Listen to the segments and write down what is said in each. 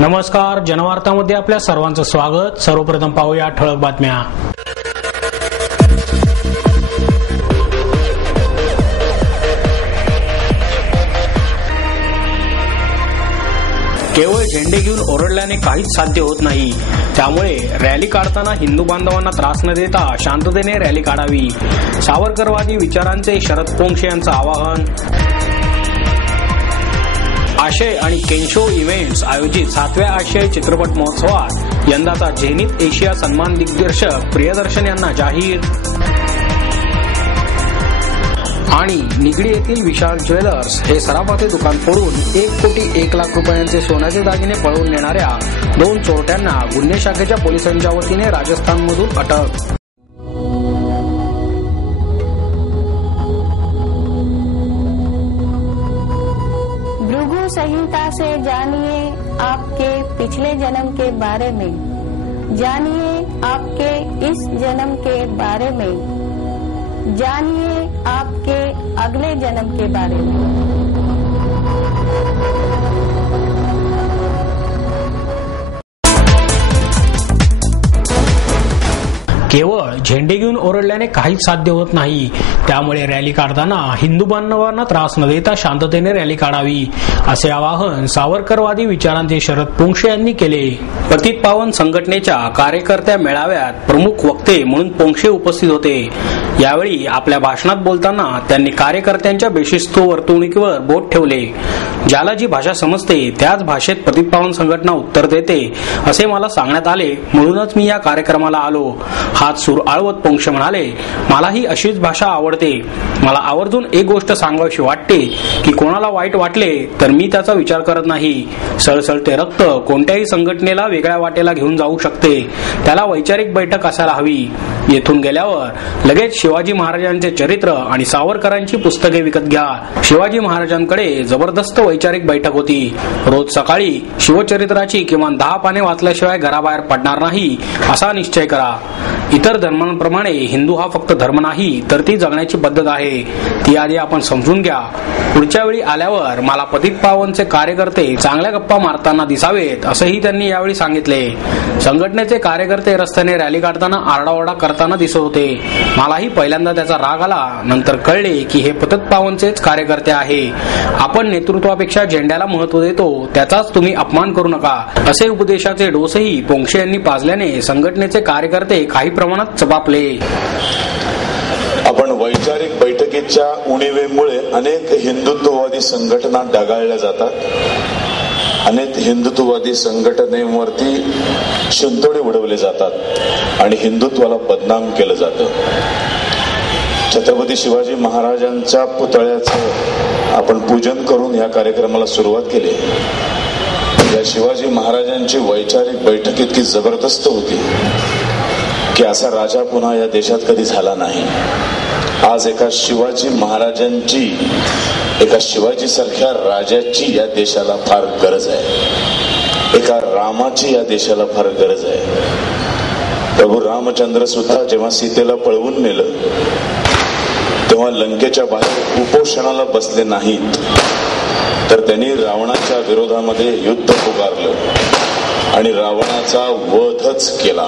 नमस्कार, जनवार्तामध्ये आपल्या सर्वांचं स्वागत। सर्वप्रथम पाहूया ठळक बातम्या। केवळ झेंडे घेऊन ओरडल्याने काहीच साध्य होत नाही, त्यामुळे रॅली काढताना हिंदू बांधवांना त्रास न देता शांततेने रॅली काढावी, सावरकरवादी विचारांचे शरद पोंक्षे यांचं आवाहन। आशय आणि केनशो इव्हेंट्स आयोजित 7व्या आशियाई चित्रपट महोत्सवात यंदाचा झेनिथ एशिया सन्मान दिग्दर्शक प्रियदर्शन यांना जाहीर। आणि निगडी येथील विशाल ज्वेलर्स हे सराफाचे दुकान फोडून 1,01,00,000 रुपयांचे सोन्याचे दागिने पळवून नेणाऱ्या 2 चोरट्यांना गुन्हे शाखेच्या पोलिसांच्या वतीने राजस्थानमधून अटक। संहिता से जानिए आपके पिछले जन्म के बारे में, जानिए आपके इस जन्म के बारे में, जानिए आपके अगले जन्म के बारे में। केवळ झेंडे घेऊन ओरडल्याने काहीच साध्य होत नाही, त्यामुळे रॅली काढताना हिंदू बांधवांना त्रास न देता शांततेने रॅली काढावी, असे आवाहन सावरकरवादी विचारांचे शरद पोंक्षे यांनी केले। पतित पावन संघटनेच्या कार्यकर्त्या मेळाव्यात प्रमुख वक्ते म्हणून पोंक्षे उपस्थित होते। यावेळी आपल्या भाषणात बोलताना त्यांनी कार्यकर्त्यांच्या बेशिस्त वर्तणुकीवर बोट ठेवले। ज्याला जी भाषा समजते त्याच भाषेत पतित पावन संघटना उत्तर देते असे मला सांगण्यात आले, म्हणूनच मी या कार्यक्रमाला आलो। हात सूर आळवत पोंक्षे म्हणाले, मलाही अशीच भाषा आवडते। मला आवर्जून एक गोष्ट सांगावीशी वाटते की कोणाला वाईट वाटले तर मी त्याचा विचार करत नाही। सळसळते रक्त कोणत्याही संघटनेला वेगळ्या वाटेला घेऊन जाऊ शकते, त्याला वैचारिक बैठक असायला हवी। येथून गेल्यावर लगेच शिवाजी महाराजांचे चरित्र आणि सावरकरांची पुस्तके विकत घ्या। शिवाजी महाराजांकडे जबरदस्त वैचारिक बैठक होती। रोज सकाळी शिवचरित्राची किमान 10 पाने वाचल्याशिवाय घराबाहेर पडणार नाही असा निश्चय करा। इतर धर्मांप्रमाणे हिंदू हा फक्त धर्म नाही तर ती जगण्याची पद्धत आहे, ती आधी आपण समजून घ्या। पुढच्या वेळी आल्यावर मला पतित पावनचे कार्यकर्ते चांगल्या गप्पा मारताना दिसावेत असंही त्यांनी यावेळी सांगितले। संघटनेचे कार्यकर्ते रस्त्याने रॅली काढताना आरडाओरडा करताना दिसत होते। मलाही पहिल्यांदा त्याचा राग आला, नंतर कळले की हे पतित पावनचेच कार्यकर्ते आहे। आपण नेतृत्वापेक्षा झेंड्याला महत्त्व देतो, त्याचाच तुम्ही अपमान करू नका, असे उपदेशाचे डोसही पोंक्षे यांनी पाजल्याने संघटनेचे कार्यकर्ते काही प्रमाणात चपापले। आपण वैचारिक बैठकीच्या उणिवेमुळे अनेक हिंदुत्ववादी संघटना डागाळल्या जातात, अनेक हिंदुत्ववादी संघटनेवरती शिंतोडे उडवले जातात आणि हिंदुत्वाला बदनाम केलं जातं। छत्रपती शिवाजी महाराजांच्या पुतळ्याचं आपण पूजन करून या कार्यक्रमाला सुरुवात केली। या शिवाजी महाराजांची वैचारिक बैठक इतकी जबरदस्त होती की असा राजा पुन्हा या देशात कधी झाला नाही। आज एका शिवाजी महाराजांची, एका शिवाजी सारख्या राजाची या देशाला फार गरज आहे, एका रामाची या देशाला फार गरज आहे। प्रभू रामचंद्र सुद्धा जेव्हा सीतेला पळवून नेलं तेव्हा लंकेच्या बाहेर उपोषणाला बसले नाहीत, तर त्यांनी रावणाच्या विरोधामध्ये युद्ध पुकारलं आणि रावणाचा वधच केला।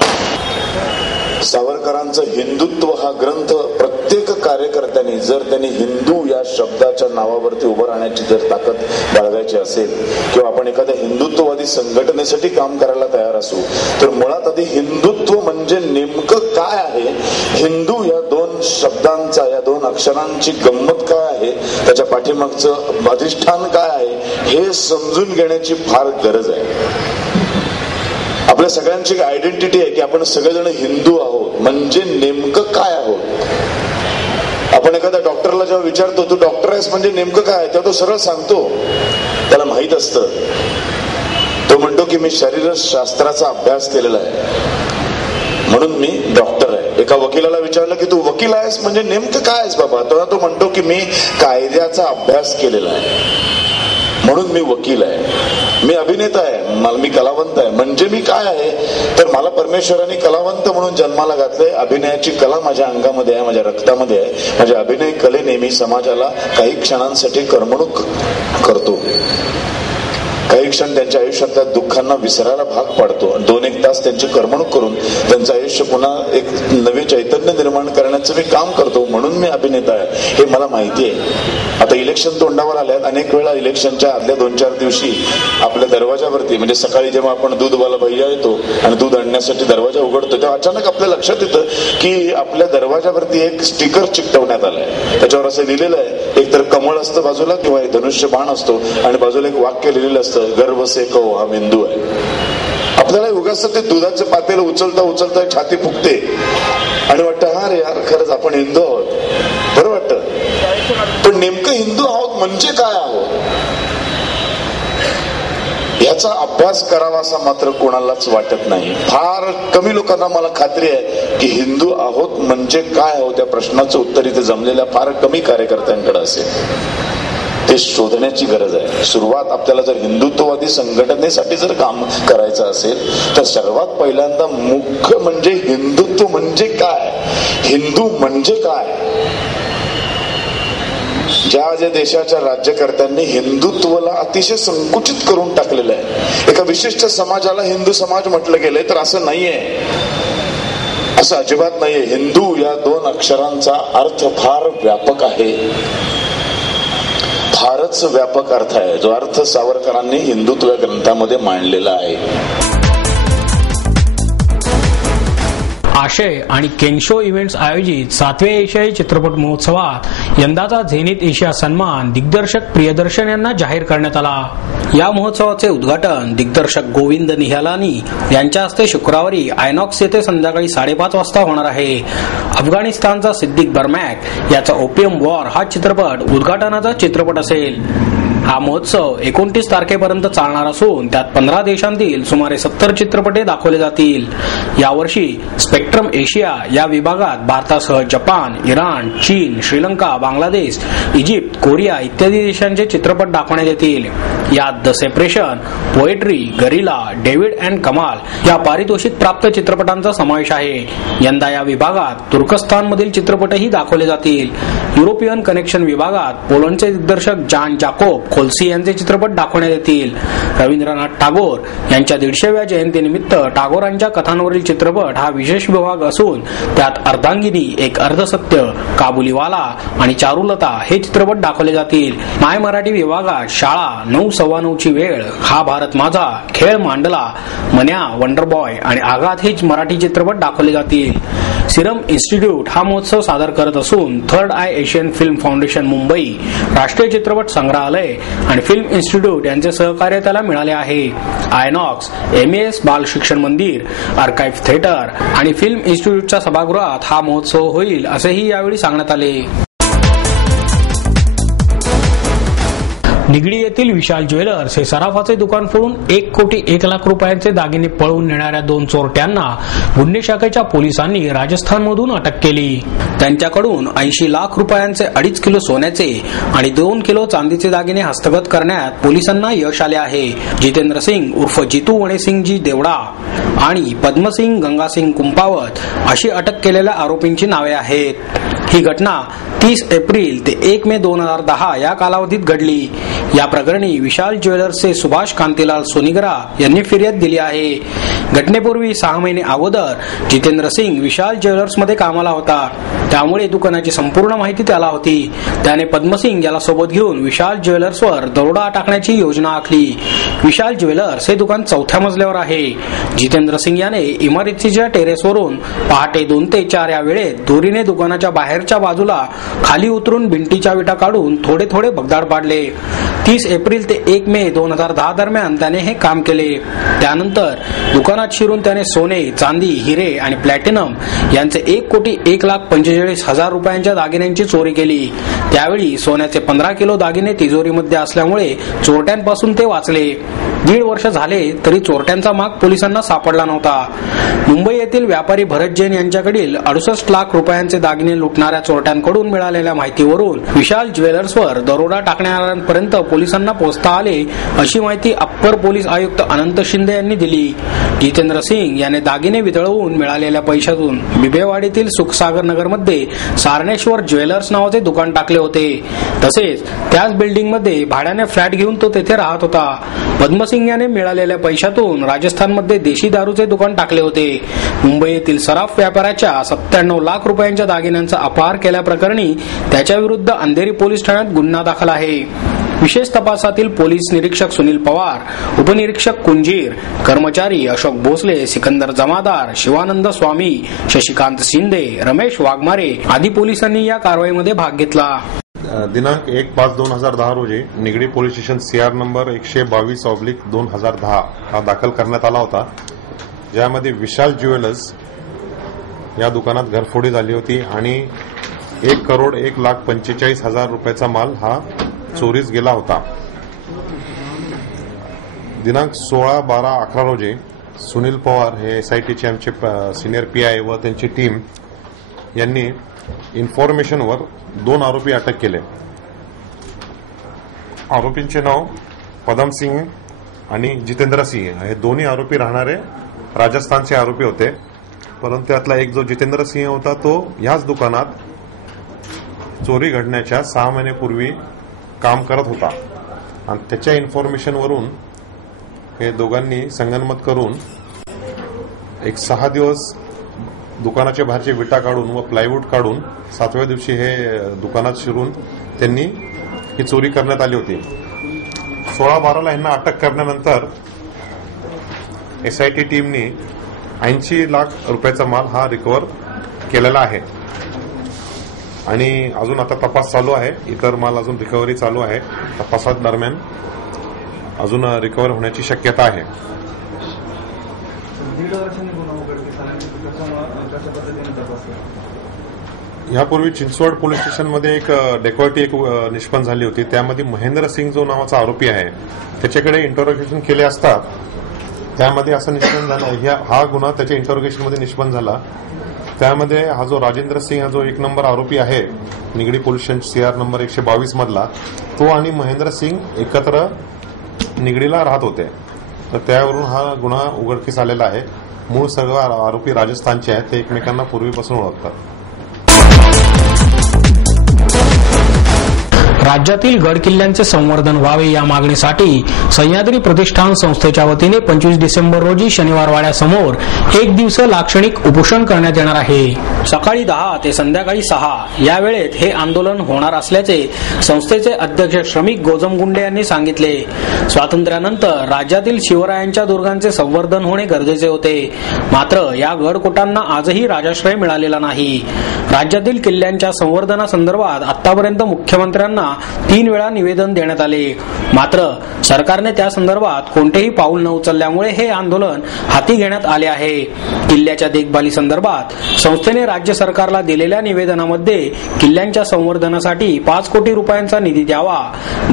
सावरकरांचं हिंदुत्व हा ग्रंथ प्रत्येक कार्यकर्त्यांनी जर त्यांनी हिंदू या शब्दाच्या नावावरती उभं राहण्याची जर ताकद बाळगायची असेल किंवा आपण एखाद्या हिंदुत्ववादी संघटनेसाठी काम करायला तयार असू, तर मुळात आधी हिंदुत्व म्हणजे नेमकं काय आहे, हिंदू या 2 शब्दांचा, या 2 अक्षरांची गंमत काय आहे, त्याच्या पाठीमागचं अधिष्ठान काय आहे हे समजून घेण्याची फार गरज आहे। आपल्या सगळ्यांची आयडेंटिटी आहे की आपण सगळेजण हिंदू आहोत, म्हणजे नेमकं काय आहोत। आपण एखाद्या डॉक्टरला जेव्हा विचारतो तू डॉक्टर आहेस म्हणजे नेमकं काय, तेव्हा तो सरळ सांगतो, त्याला माहित असतं। तो म्हणतो की मी शरीरशास्त्राचा अभ्यास केलेला आहे म्हणून मी डॉक्टर आहे। एका वकिलाला विचारलं की तू वकील आहेस म्हणजे नेमकं काय आहेस बाबा, तेव्हा तो म्हणतो की मी कायद्याचा अभ्यास केलेला आहे म्हणून मी वकील आहे। मी अभिनेता आहे, मी कलावंत आहे म्हणजे मी काय आहे, तर मला परमेश्वराने कलावंत म्हणून जन्माला घातलंय। अभिनयाची कला माझ्या अंगामध्ये आहे, माझ्या रक्तामध्ये आहे। माझ्या अभिनय कलेने मी समाजाला काही क्षणांसाठी करमणूक करतो। काही क्षण त्यांच्या आयुष्यातल्या दुःखांना विसरायला भाग पाडतो. 2-1 तास त्यांची करमणूक करून त्यांचं आयुष्य पुन्हा एक नवे चैतन्य निर्माण करण्याचं मी काम करतो. म्हणून मी अभिनेता आहे हे मला माहिती आहे. आता इलेक्शन तोंडावर आल्यात. अनेक वेळा इलेक्शनच्या आदल्या 2-4 दिवशी आपल्या दरवाजावरती, म्हणजे सकाळी जेव्हा आपण दूधवाला भैया येतो आणि दूध आणण्यासाठी दरवाजा उघडतो, तेव्हा अचानक आपल्या लक्षात येतं की आपल्या दरवाजावरती एक स्टिकर चिकटवण्यात आलाय. त्याच्यावर असं लिहिलेलं आहे, एक तर कमळ असतं बाजूला किंवा एक धनुष्य बाण असतो आणि बाजूला एक वाक्य लिहिलेलं असतं, गर्व से कहो हा हिंदू आहे. आपल्याला उगाच ते दुधाचे पातेलं उचलता उचलता छाती फुगते आणि वाटतं हा रे यार, खरंच आपण हिंदू आहोत. बरं वाटतं. पण नेमकं हिंदू आहोत म्हणजे काय आहोत याचा अभ्यास करावा असं मात्र कोणालाच वाटत नाही. फार कमी लोकांना मला खात्री आहे की हिंदू आहोत म्हणजे काय आहोत या प्रश्नाचं उत्तर इथे जमलेल्या फार कमी कार्यकर्त्यांकडे असेल. ते शोधण्याची गरज आहे. सुरुवात आपल्याला जर हिंदुत्ववादी संघटनेसाठी जर काम करायचं असेल तर सर्वात पहिल्यांदा मुख्य म्हणजे हिंदुत्व म्हणजे काय, हिंदू म्हणजे काय. ज्या देशाच्या राज्यकर्त्यांनी हिंदुत्वाला अतिशय संकुचित करून टाकलेलं आहे, एका विशिष्ट समाजाला हिंदू समाज म्हटलं गेलंय, तर असं नाहीये, असं अजिबात नाहीये. हिंदू या 2 अक्षरांचा अर्थ फार व्यापक आहे, फारच व्यापक अर्थ आहे, जो अर्थ सावरकरांनी हिंदुत्व ग्रंथामध्ये मांडलेला आहे. आशय आणि केनशो इव्हेंट्स आयोजित 7व्या एशियाई चित्रपट महोत्सवात यंदाचा झेनिथ एशिया सन्मान दिग्दर्शक प्रियदर्शन यांना जाहीर करण्यात आला. या महोत्सवाचे उद्घाटन दिग्दर्शक गोविंद निहलानी यांच्या हस्ते शुक्रवारी आयनॉक्स येथे संध्याकाळी 5:30 वाजता होणार आहे. अफगाणिस्तानचा सिद्दीक बर्मॅक याचा ओपियम वॉर हा चित्रपट उद्घाटनाचा चित्रपट असेल. हा महोत्सव 29 तारखेपर्यंत चालणार असून त्यात 15 देशांतील सुमारे 70 चित्रपटे दाखवले जातील. यावर्षी स्पेक्ट्रम एशिया या विभागात भारतासह जपान, इराण, चीन, श्रीलंका, बांगलादेश, इजिप्त, कोरिया इत्यादी देशांचे चित्रपट दाखवण्यात येतील. यात the separation, poetry, gorilla, David and Kamal या पारितोषिक प्राप्त चित्रपटांचा समावेश आहे. यंदा या विभागात तुर्कस्तानमधील चित्रपटही दाखवले जातील. युरोपियन कनेक्शन विभागात पोलंडचे दिग्दर्शक जान जाकोब खोल्सी यांचे चित्रपट दाखवण्यात येतील. रवींद्रनाथ टागोर यांच्या 150व्या जयंतीनिमित्त टागोरांच्या कथांवरील चित्रपट हा विशेष विभाग असून त्यात अर्धांगिनी, एक अर्धसत्य, काबुलीवाला आणि चारुलता हे चित्रपट दाखवले जातील. माय मराठी विभागात शाळा, 9:15ची वेळ, हा भारत माझा, खेळ मांडला, मन्या, वंडरबॉय आणि आघात हे मराठी चित्रपट दाखवले जातील. सिरम इन्स्टिट्यूट हा महोत्सव सादर करत असून third I Asian film foundation Mumbai, राष्ट्रीय चित्रपट संग्रहालय आणि फिल्म इन्स्टिट्यूट यांचे सहकार्य त्याला मिळाले आहे. आयनॉक्स, एमएस बाल शिक्षण मंदिर, आर्काइव्ह थिएटर आणि फिल्म इन्स्टिट्यूटच्या सभागृहात हा महोत्सव होईल असेही यावेळी सांगण्यात आले. निगडी येथील विशाल ज्वेलर्स हे सराफाचे दुकान फोडून 1,01,00,000 रुपयांचे दागिने पळवून नेणाऱ्या 2 चोरट्यांना गुन्हे शाखेच्या पोलिसांनी राजस्थानमधून अटक केली. त्यांच्याकडून 80 लाख रुपयांचे 2.5 किलो सोन्याचे आणि 2 किलो चांदीचे दागिने हस्तगत करण्यात पोलिसांना यश आले आहे. जितेंद्र सिंग उर्फ जितू वणेसिंगजी देवडा आणि पद्मसिंग गंगासिंग कुंपावत अशी अटक केलेल्या आरोपींची नावे आहेत. ही घटना 30 एप्रिल ते 1 मे 2010 या कालावधीत घडली. या प्रकरणी विशाल ज्वेलर्सचे सुभाष कांतीलाल सोनिगरा यांनी फिर्याद दिली आहे. घटनेपूर्वी 6 महिने अगोदर जितेंद्र सिंग विशाल ज्वेलर्समध्ये कामाला होता, त्यामुळे दुकानाची संपूर्ण माहिती त्याला होती. त्याने पद्मसिंग याला सोबत घेऊन विशाल ज्वेलर्सवर दरोडा टाकण्याची योजना आखली. विशाल ज्वेलर्स हे दुकान 4थ्या मजल्यावर आहे. जितेंद्र सिंग याने इमारतीच्या टेरेसवरून पहाटे 2 ते 4 या वेळेत दोरीने दुकानाच्या बाहेरच्या बाजूला खाली उतरून भिंतीच्या विटा काढून थोडे थोडे भगदाड पाडले. 30 एप्रिल ते 1 मे 2010 दरम्यान त्याने हे काम केले. त्यानंतर दुकानात शिरून त्याने सोने, चांदी, हिरे आणि प्लॅटिनम यांचे 1,01,45,000 रुपयांच्या दागिन्यांची चोरी केली. त्यावेळी सोन्याचे 15 किलो दागिने तिजोरीमध्ये असल्यामुळे चोरट्यांपासून ते वाचले. 1.5 वर्ष झाले तरी चोरट्यांचा माग पोलिसांना सापडला नव्हता. मुंबई येथील व्यापारी भरत जैन यांच्याकडील 68 लाख रुपयांचे दागिने लुटणाऱ्या चोरट्यांकडून मिळालेल्या माहितीवरून विशाल ज्वेलर्सवर दरोडा टाकणाऱ्यांपर्यंत पोलिसांना पोहोचता आले, अशी माहिती अप्पर पोलीस आयुक्त अनंत शिंदे यांनी दिली. जितेंद्र सिंग याने दागिने वितळवून मिळालेल्या पैशातून बिबेवाडीतील सुखसागर नगरमध्ये सारणेश्वर ज्वेलर्स नावाचे दुकान टाकले होते. तसेच त्याच बिल्डिंगमध्ये भाड्याने फ्लॅट घेऊन तो तेथे राहत होता. पद्मसिंग याने मिळालेल्या पैशातून राजस्थानमध्ये देशी दारूचे दुकान टाकले होते. मुंबई येथील सराफ व्यापाऱ्याच्या 97 लाख रुपयांच्या दागिन्यांचा अपहार केल्याप्रकरणी त्याच्या विरुद्ध अंधेरी पोलीस ठाण्यात गुन्हा दाखल आहे. विशेष तपासातील पोलीस निरीक्षक सुनील पवार, उपनिरीक्षक कुंजीर, कर्मचारी अशोक भोसले, सिकंदर जमादार, शिवानंद स्वामी, शशिकांत शिंदे, रमेश वाघमारे आदी पोलिसांनी या कारवाईमध्ये भाग घेतला. दिनांक 1/5/2010 रोजी Nigdi police station CR number 122/2010 हा दाखल करण्यात आला होता, ज्यामध्ये विशाल ज्वेलर्स या दुकानात घरफोडी झाली होती आणि 1,01,45,000 रुपयाचा माल हा चोरीस गेला होता. दिनांक 16/12/11 रोजी सुनील पवार हे SITचे आमचे सिनियर PI व त्यांची टीम यांनी इन्फॉर्मेशनवर 2 आरोपी अटक केले. आरोपींचे नाव पदम सिंग आणि जितेंद्र सिंह हे दोन्ही आरोपी राहणारे राजस्थानचे आरोपी होते. परंतु त्यातला एक जो जितेंद्र सिंह होता तो याच दुकानात चोरी घडण्याच्या 6 महिन्यापूर्वी काम करत होता आणि त्याच्या इन्फॉर्मेशनवरून हे दोघांनी संगनमत करून एक 6 दिवस दुकानाच्या बाहेरचे विटा काढून व प्लायवूड काढून 7व्या दिवशी हे दुकानात शिरून त्यांनी ही चोरी करण्यात आली होती. 16/12 यांना अटक करण्यानंतर SIT टीमने 80 लाख रुपयाचा माल हा रिकव्हर केलेला आहे आणि अजून आता तपास चालू आहे. इतर माल अजून रिकव्हरी चालू आहे. तपासात दरम्यान अजून रिकव्हर होण्याची शक्यता आहे. यापूर्वी चिंचवड पोलीस स्टेशनमध्ये एक डेकॉयटी निष्पन्न झाली होती. त्यामध्ये महेंद्र सिंग जो नावाचा आरोपी आहे त्याच्याकडे इंटरोगेशन केले असता त्यामध्ये असं निष्पन्न झालं, हा गुन्हा त्याच्या इंटरोगेशनमध्ये निष्पन्न झाला. त्यामध्ये हा जो राजेंद्र सिंग हा जो 1 नंबर आरोपी आहे Nigdi police station CR number 122 मधला, तो आणि महेंद्र सिंग एकत्र निगडीला राहत होते. तर त्यावरून हा गुन्हा उघडकीस आलेला आहे. मूळ सर्व आरोपी राजस्थानचे आहेत, ते एकमेकांना पूर्वीपासून ओळखतात. राज्यातील गड किल्ल्यांचे संवर्धन व्हावे या मागणीसाठी सह्याद्री प्रतिष्ठान संस्थेच्या वतीने 25 डिसेंबर रोजी शनिवारवाड्यासमोर 1 दिवसीय लाक्षणिक उपोषण करण्यात येणार आहे. सकाळी 10 ते संध्याकाळी 6 या वेळेत हे आंदोलन होणार असल्याचे संस्थेचे अध्यक्ष श्रमिक गोजमगुंडे यांनी सांगितले. स्वातंत्र्यानंतर राज्यातील शिवरायांच्या दुर्गांचे संवर्धन होणे गरजेचे होते, मात्र या गडकोटांना आजही राजाश्रय मिळालेला नाही. राज्यातील किल्ल्यांच्या संवर्धनासंदर्भात आतापर्यंत मुख्यमंत्र्यांना 3 वेळा निवेदन देण्यात आले, मात्र सरकारने त्या संदर्भात कोणतेही पाऊल न उचलल्यामुळे हे आंदोलन हाती घेण्यात आले आहे. किल्ल्याच्या देखभाली संदर्भात संस्थेने राज्य सरकारला दिलेल्या निवेदनामध्ये किल्ल्यांच्या संवर्धनासाठी 5 कोटी रुपयांचा निधी द्यावा,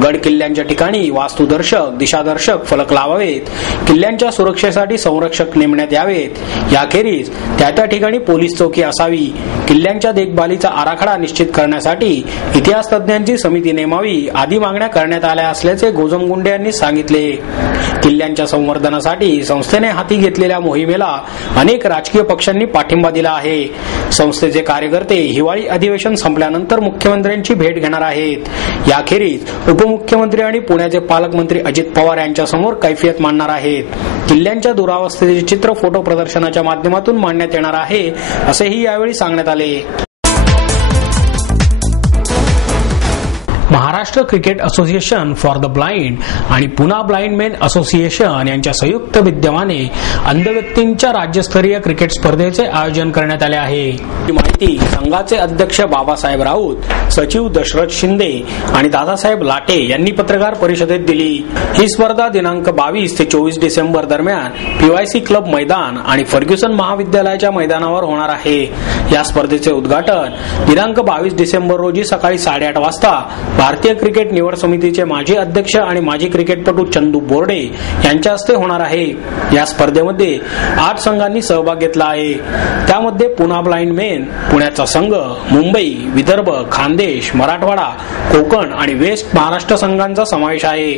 गड किल्ल्यांच्या ठिकाणी वास्तुदर्शक, दिशादर्शक फलक लावावेत, किल्ल्यांच्या सुरक्षेसाठी संरक्षक नेमण्यात यावेत, याखेरीज त्या ठिकाणी पोलीस चौकी असावी, किल्ल्यांच्या देखभालीचा आराखडा निश्चित करण्यासाठी इतिहास तज्ञांची समिती नेमावी आदी मागण्या करण्यात आल्या असल्याचे गोजमगुंडे यांनी सांगितले. किल्ल्यांच्या संवर्धनासाठी संस्थेने हाती घेतलेल्या मोहिमेला अनेक राजकीय पक्षांनी पाठिंबा दिला आहे. संस्थेचे कार्यकर्ते हिवाळी अधिवेशन संपल्यानंतर मुख्यमंत्र्यांची भेट घेणार आहेत. याखेरीज उपमुख्यमंत्री आणि पुण्याचे पालकमंत्री अजित पवार यांच्यासमोर कैफियत मांडणार आहेत. किल्ल्यांच्या दुरावस्थेचे चित्र फोटो प्रदर्शनाच्या माध्यमातून मांडण्यात येणार आहे, असेही यावेळी सांगण्यात आले. Maharashtra cricket association for the blind आणि पुना ब्लाइंड मेन असोसिएशन यांच्या संयुक्त विद्यमाने अंध व्यक्तींच्या राज्यस्तरीय क्रिकेट स्पर्धेचे आयोजन करण्यात आले आहे. ही माहिती संघाचे अध्यक्ष बाबासाहेब राऊत, सचिव दशरथ शिंदे आणि दादासाहेब लाटे यांनी पत्रकार परिषदेत दिली. ही स्पर्धा दिनांक 22 ते 24 डिसेंबर दरम्यान PYC क्लब मैदान आणि फर्ग्युसन महाविद्यालयाच्या मैदानावर होणार आहे. या स्पर्धेचे उद्घाटन दिनांक 22 डिसेंबर रोजी सकाळी 8:30 वाजता भारतीय क्रिकेट निवड समितीचे माजी अध्यक्ष आणि माजी क्रिकेटपटू चंदू बोर्डे यांच्या हस्ते होणार आहे। या स्पर्धेमध्ये 8 संघांनी सहभाग घेतला आहे। त्यामध्ये पुणा ब्लाइंड मेन, पुण्याचा संघ, मुंबई, विदर्भ, खानदेश, मराठवाडा, कोकण आणि वेस्ट महाराष्ट्र संघांचा समावेश आहे।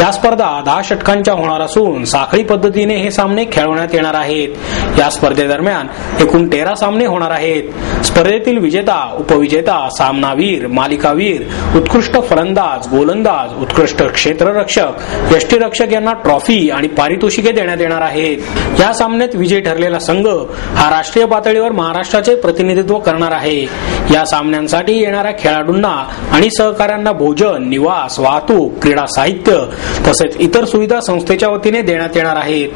या स्पर्धा 10 षटकांच्या होणार असून साखळी पद्धतीने हे सामने खेळवण्यात येणार आहेत। या स्पर्धेदरम्यान एकूण 13 सामने होणार आहेत। स्पर्धेतील विजेता, उपविजेता, सामनावीर, मालिकावीर, उत्कृष्ट फलंदाज, गोलंदाज, उत्कृष्ट क्षेत्ररक्षक, यष्टीरक्षक यांना ट्रॉफी आणि पारितोषिके देण्यात येणार आहेत। या सामन्यात विजयी ठरलेला संघ हा राष्ट्रीय पातळीवर महाराष्ट्राचे प्रतिनिधित्व करणार आहे। या सामन्यांसाठी येणाऱ्या खेळाडूंना आणि सहकाऱ्यांना भोजन, निवास, वाहतूक, क्रीडा साहित्य तसेच इतर सुविधा संस्थेच्या वतीने देण्यात येणार आहेत।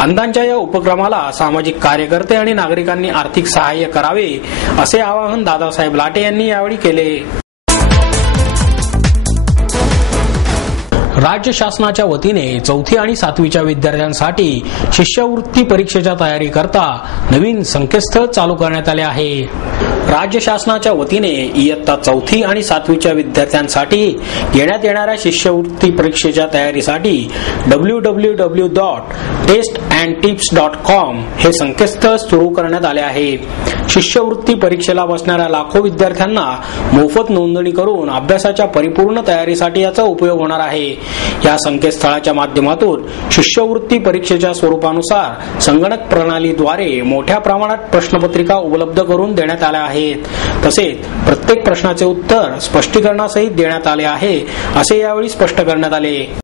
अंधांच्या या उपक्रमाला सामाजिक कार्यकर्ते आणि नागरिकांनी आर्थिक सहाय्य करावे असे आवाहन दादासाहेब लाटे यांनी यावेळी केले। राज्य शासनाच्या वतीने 4थी आणि 7वीच्या विद्यार्थ्यांसाठी शिष्यवृत्ती परीक्षेच्या तयारी करता नवीन संकेतस्थळ चालू करण्यात आले आहे। राज्य शासनाच्या वतीने इयत्ता 4थी आणि 7वीच्या विद्यार्थ्यांसाठी घेण्यात येणाऱ्या शिष्यवृत्ती परीक्षेच्या तयारीसाठी www.testandtips.com हे संकेतस्थळ सुरू करण्यात आले आहे। शिष्यवृत्ती परीक्षेला बसणाऱ्या लाखो विद्यार्थ्यांना मोफत नोंदणी करून अभ्यासाच्या परिपूर्ण तयारीसाठी याचा उपयोग होणार आहे। या संकेतस्थळाच्या माध्यमातून शिष्यवृत्ती परीक्षेच्या स्वरूपानुसार संगणक प्रणालीद्वारे मोठ्या प्रमाणात प्रश्नपत्रिका उपलब्ध करून देण्यात आल्या आहेत। तसेच प्रत्येक प्रश्नाचे उत्तर स्पष्टीकरणासहित देण्यात आले आहे असे यावेळी स्पष्ट करण्यात आले।